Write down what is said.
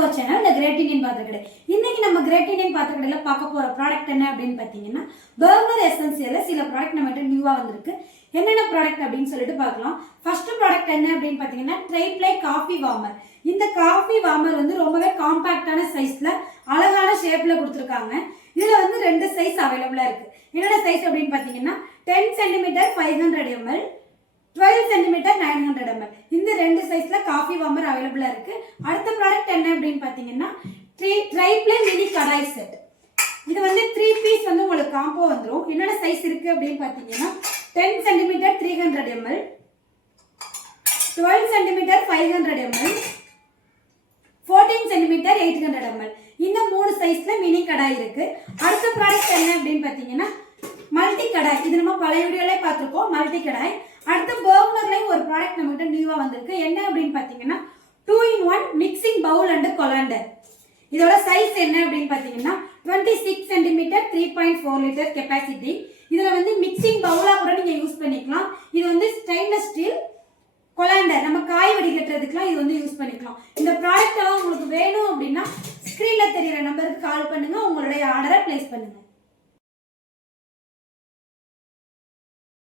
Our channel இந்த great Indian பாத்திரக்கடை. இன்னைக்கு நம்ம கிரேட் இண்டியன் பாத்திரக்கடையில பார்க்க போற ப்ராடக்ட் என்ன அப்படின்னு பாத்தீங்கன்னா பர்கர் எசென்சியல்ல சில ப்ராடக்ட் நம்ம நியூவா வந்திருக்கு. என்னென்ன ப்ராடக்ட் அப்படின்னு சொல்லிட்டு பார்க்கலாம். ஃபர்ஸ்ட் ப்ராடக்ட் என்ன அப்படின்னு பாத்தீங்கன்னா ட்ரைப்ளை காஃபி வார்மர். இந்த காஃபி வார்மர் வந்து ரொம்பவே காம்பாக்டான சைஸ்ல அழகான ஷேப்ல கொடுத்துருக்காங்க. இதுல வந்து ரெண்டு சைஸ் அவைலபிளா இருக்கு. என்னென்ன சைஸ் அப்படின்னு பாத்தீங்கன்னா 10 cm 500 ml 12 cm 900 ml. இந்த ரெண்டு சைஸ்ல காஃபி வார்மர் அவைலபிளா இருக்கு. அடுத்த ப்ராடக்ட் என்ன அப்படின்னு பாத்தீங்கன்னா ட்ரைப்ளை மினி கடாய் செட். இது வந்து 3 பீஸ் வந்து உங்களுக்கு காம்போ வந்துரும். என்னென்ன சைஸ் இருக்கு அப்படின்னு பாத்தீங்கன்னா 10 cm 300 ml 12 cm 500 ml 14 cm 800 ml. இந்த மூணு சைஸ்ல மினி கடாய் இருக்கு. அடுத்த ப்ராடக்ட் என்ன அப்படின்னு பாத்தீங்கன்னா மல்டி கடாய். இது நம்ம பழைய வீடியோல பார்த்திருக்கோம். மல்டி கடாய். அடுத்த பர்கர்லயும் ஒரு ப்ராடக்ட் நம்மகிட்ட நியூவா வந்திருக்கு. என்ன அப்படின்னு பாத்தீங்கன்னா 2-in-1 mixing Pavul and colander. இதோட சைஸ் என்ன அப்படின்னு பாத்தீங்கன்னா 26 cm 3.4 லிட்டர் கெப்பாசிட்டி. இதுல வந்து மிக்சிங் பவுலா கூட நீங்க யூஸ் பண்ணிக்கலாம். இது வந்து ஸ்டெயின்லெஸ் ஸ்டீல் கொலாண்டர், நம்ம காய் வடிகட்டுறதுக்குலாம் இது வந்து யூஸ் பண்ணிக்கலாம். இந்த ப்ராடக்ட் எல்லாம் உங்களுக்கு வேணும் அப்படின்னா ஸ்கிரீன்ல தெரியுற நம்பருக்கு கால் பண்ணுங்க, உங்களுடைய ஆர்டரை பிளேஸ் பண்ணுங்க.